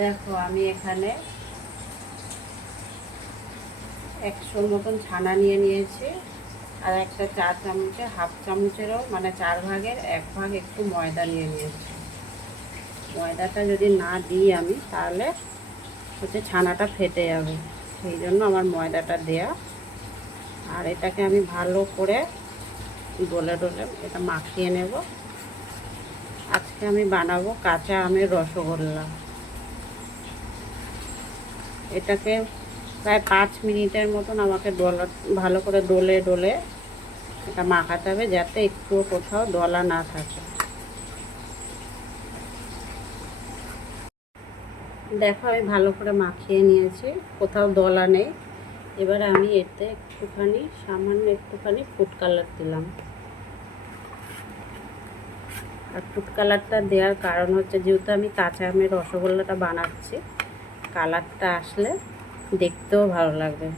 দেখো আমি এখানে 100 মতন ছানা নিয়ে নিয়েছি, আর একটা চা চামচে হাফ চামচেরও মানে 4 ভাগের 1 ভাগ একটু ময়দা নিয়ে নিয়েছি। ময়দাটা যদি না দিই আমি তাহলে হচ্ছে ছানাটা ফেটে যাবে, সেই জন্য আমার ময়দাটা দেয়া। আর এটাকে আমি ভালো করে ডলে ডলে এটা মাখিয়ে নেব। আজকে আমি বানাবো কাঁচা আমের রসগোল্লা। এটাকে প্রায় 5 মিনিটের মতন আমাকে ভালো করে ডলে ডলে এটা মাখাতে হবে, যাতে একটুও কোথাও দলা না থাকে। দেখো আমি ভালো করে মাখিয়ে নিয়েছি, কোথাও দলা নেই। এবারে আমি এতে একটুখানি সামান্য একটুখানি ফুড কালার দিলাম। আর ফুড কালারটা দেওয়ার কারণ হচ্ছে, যেহেতু আমি কাঁচা আমের রসগোল্লাটা বানাচ্ছি, কালারটা আসলে দেখতেও ভালো লাগবে।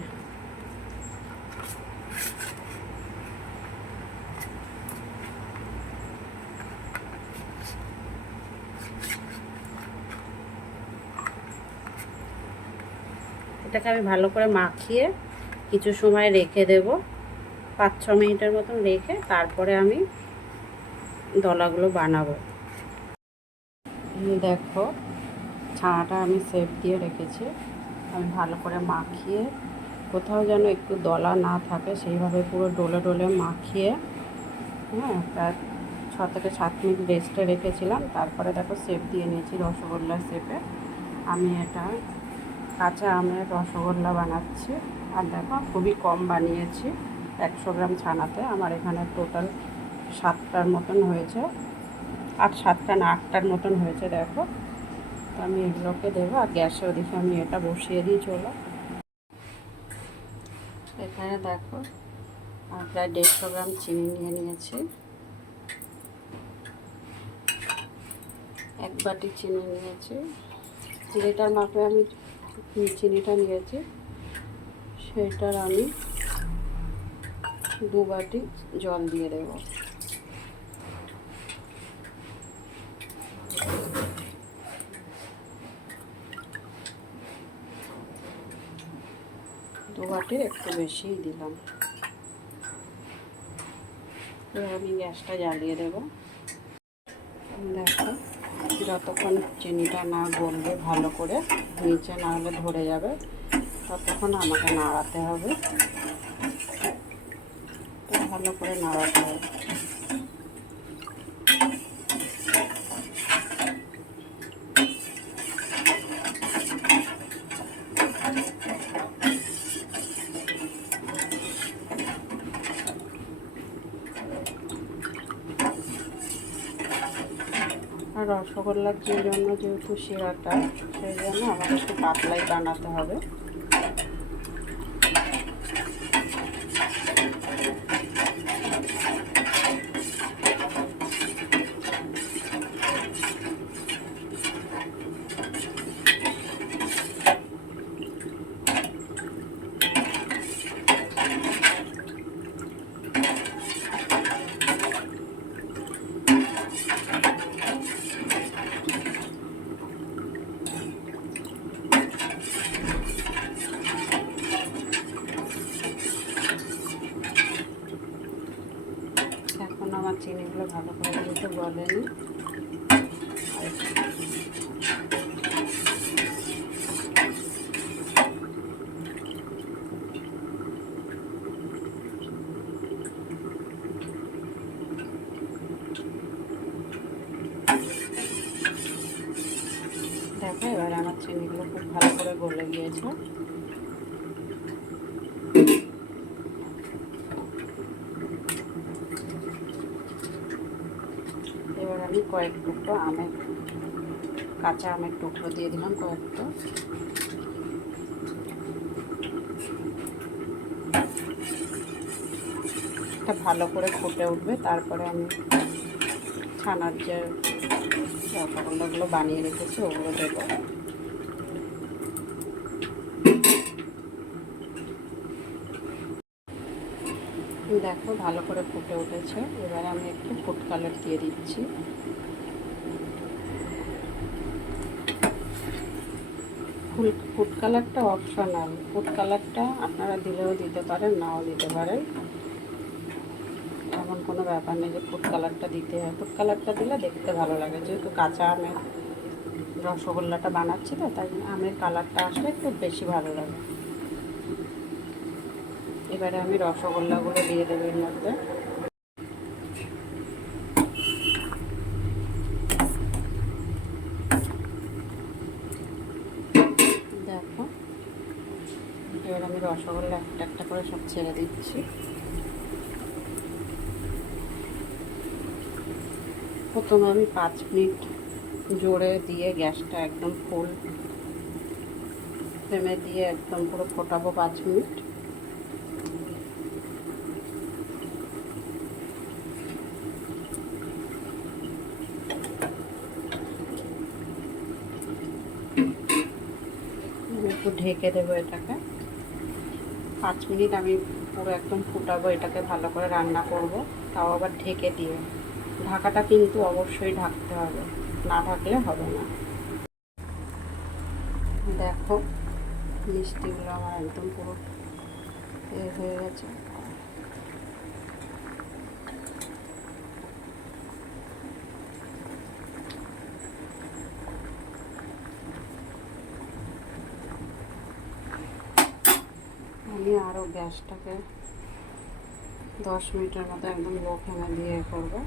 এটাকে আমি ভালো করে মাখিয়ে কিছু সময় রেখে দেব, 5-6 মিনিটের মতন রেখে তারপরে আমি দলাগুলো বানাবো। দেখো ছানাটা আমি সেপ দিয়ে রেখেছি, আমি ভালো করে মাখিয়ে কোথাও যেন একটু দলা না থাকে সেইভাবে পুরো ডলে ডলে মাখিয়ে, হ্যাঁ, প্রায় 6 থেকে 7 মিনিট রেস্টে রেখেছিলাম। তারপরে দেখো সেপ দিয়ে নিয়েছি রসগোল্লার শেপে। আমি এটা কাঁচা আমের রসগোল্লা বানাচ্ছি। আর দেখো খুবই কম বানিয়েছি, 100 গ্রাম ছানাতে আমার এখানে টোটাল 7টার মতন হয়েছে। 7টা না 8টার মতন হয়েছে। দেখো তো আমি এগুলোকে দেবো, আর গ্যাসে ওদিকে আমি এটা বসিয়ে দিই। চলো, এখানে দেখো প্রায় 150 গ্রাম চিনি নিয়ে নিয়েছি। 1 বাটি চিনি নিয়েছি। যেটার মাপে আমি চিনিটা নিয়েছি সেটার আমি 2 বাটি জল দিয়ে দেব। দু বাটির একটু বেশিই দিলাম। এবার আমি গ্যাসটা জ্বালিয়ে দেব। দেখো যতক্ষণ চিনিটা না গলবে ভালো করে, নিচে না হলে ধরে যাবে, ততক্ষণ আমাকে নাড়াতে হবে। ভালো করে নাড়াতে হবে। আর রসগোল্লার জন্য যেহেতু শিরাটা, সেই জন্য আমাকে একটু পাতলাই বানাতে হবে। এখন আমার চিনিগুলো ভালো করে যেহেতু গলেনি, দেখো এবার আমার চিনিগুলো খুব ভালো করে গলে গিয়েছে। এবার আমি কয়েক টুকরো কাঁচা আমের টুকরো দিয়ে দিলাম কয়েকটা। এটা ভালো করে ফুটে উঠবে, তারপরে আমি ছানার যে রসগোল্লাগুলো বানিয়ে রেখেছি ওগুলো দেবো। দেখো ভালো করে ফুটে উঠেছে। এবার আমি একটু ফুড কালার দিয়ে দিচ্ছি। ফুড কালারটা অপশনাল, ফুড কালারটা আপনারা দিলেও দিতে পারেন, নাও দিতে পারেন, এমন কোনো ব্যাপার নেই যে ফুড কালারটা দিতে হয়। ফুড কালারটা দিলে দেখতে ভালো লাগে, যেহেতু কাঁচা আমের রসগোল্লাটা বানাচ্ছি তো, তাই আমের কালারটা আসলে একটু বেশি ভালো লাগে। এবারে আমি রসগোল্লাগুলো দিয়ে দেবো এর মধ্যে। দেখো, এবার আমি রসগোল্লা একটা একটা করে সব ছেড়ে দিচ্ছি। প্রথমে আমি 5 মিনিট জোরে দিয়ে গ্যাসটা একদম ফুল ফ্লেমে দিয়ে একদম পুরো ফোটাবো 5 মিনিট। একটু ঢেকে দেবো এটাকে। 5 মিনিট আমি পুরো একদম ফুটাবো, এটাকে ভালো করে রান্না করব, তাও আবার ঢেকে দিয়ে। ঢাকাটা কিন্তু অবশ্যই ঢাকতে হবে, না ঢাকলে হবে না। দেখো মিষ্টিগুলো আমার একদম পুরো হয়ে গেছে। আমি আরও গ্যাসটাকে 10 মিনিটের মতো একদম লো ফ্লেমে দিয়ে করবো।